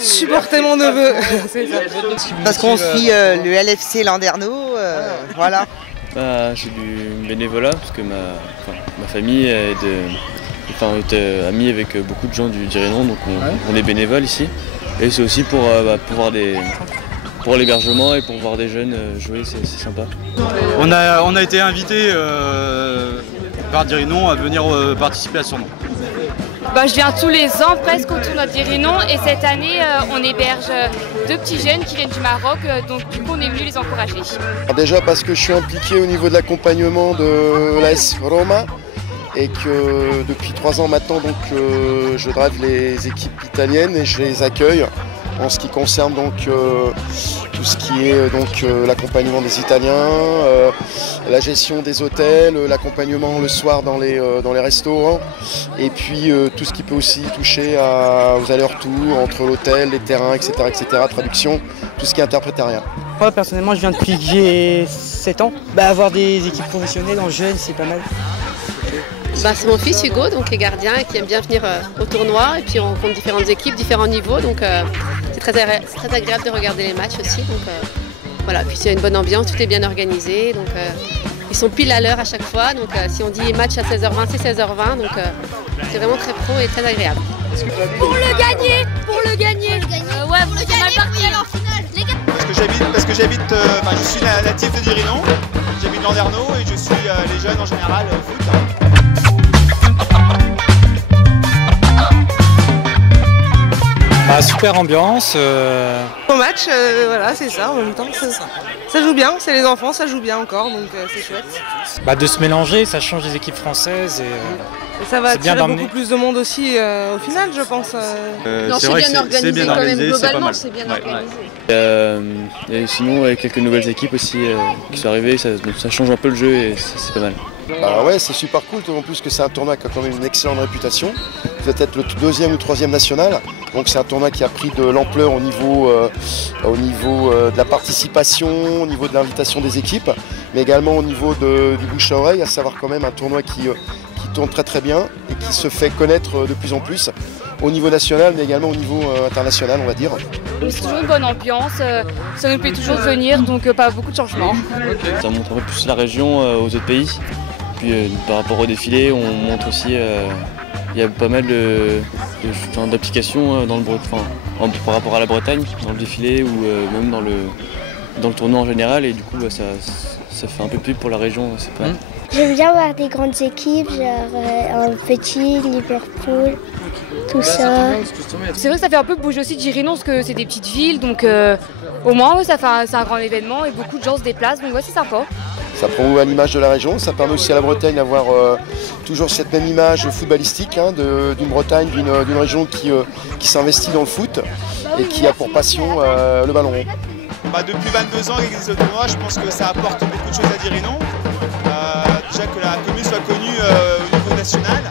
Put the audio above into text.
Supporter mon neveu. Parce qu'on suit le LFC Landerneau, voilà. J'ai du bénévolat parce que ma famille est amie avec beaucoup de gens du Dirinon, donc on est bénévole ici. Et c'est aussi pour l'hébergement et pour voir des jeunes jouer, c'est sympa. On a été invité par Dirinon à venir participer à ce tournoi. Je viens tous les ans presque au tournoi de Dirinon et cette année on héberge 2 petits jeunes qui viennent du Maroc, donc du coup on est venu les encourager. Déjà parce que je suis impliqué au niveau de l'accompagnement de l'AS Roma et que depuis 3 ans maintenant donc, je drive les équipes italiennes et je les accueille en ce qui concerne donc, tout ce qui est l'accompagnement des Italiens, la gestion des hôtels, l'accompagnement le soir dans les restaurants et puis tout ce qui peut aussi toucher aux allers-retours entre l'hôtel, les terrains, etc., traduction, tout ce qui est interprétariat. Moi personnellement je viens depuis que j'ai 7 ans. Avoir des équipes professionnelles en jeune c'est pas mal. C'est mon fils Hugo, donc, qui est gardien et qui aime bien venir au tournoi. Et puis on compte différentes équipes, différents niveaux. Donc c'est très agréable de regarder les matchs aussi. Donc voilà, puis c'est une bonne ambiance, tout est bien organisé. Donc ils sont pile à l'heure à chaque fois. Donc si on dit match à 16h20, c'est 16h20. Donc c'est vraiment très pro et très agréable. Pour le gagner. Ouais, pour le gagner en finale. Parce que j'habite, je suis natif de Dirinon, j'habite Landerneau et je suis les jeunes en général foot. Super ambiance. Au match, voilà, c'est ça, en même temps. Ça joue bien, c'est les enfants, ça joue bien encore, donc c'est chouette. De se mélanger, ça change les équipes françaises et ça va attirer beaucoup plus de monde aussi au final, je pense. C'est bien organisé quand même, globalement, c'est bien organisé. Et sinon, avec quelques nouvelles équipes aussi qui sont arrivées, ça change un peu le jeu et c'est pas mal. Ouais, c'est super cool, en plus que c'est un tournoi qui a quand même une excellente réputation. Peut-être le 2e ou 3e national. Donc c'est un tournoi qui a pris de l'ampleur au niveau de la participation, au niveau de l'invitation des équipes, mais également au niveau du bouche à oreille, à savoir quand même un tournoi qui tourne très très bien et qui se fait connaître de plus en plus au niveau national, mais également au niveau international, on va dire. C'est toujours une bonne ambiance, ça nous plaît toujours de venir, donc pas beaucoup de changements. Ça montre un peu plus la région aux autres pays. Puis par rapport au défilé, on montre aussi il y a pas mal d'applications par rapport à la Bretagne, dans le défilé ou même dans le tournoi en général, et du coup ça fait un peu plus pour la région, c'est pas mal. J'aime bien voir des grandes équipes, genre un petit, Liverpool, tout ça. C'est vrai que ça fait un peu bouger aussi Dirinon parce que c'est des petites villes, donc au moins c'est un grand événement et beaucoup de gens se déplacent, donc c'est sympa. Ça promouvoit l'image de la région, ça permet aussi à la Bretagne d'avoir toujours cette même image footballistique d'une Bretagne, d'une région qui s'investit dans le foot et qui a pour passion le ballon rond. Depuis 22 ans avec ce tournoi, je pense que ça apporte beaucoup de choses à Dirinon. Déjà que la commune soit connue au niveau national.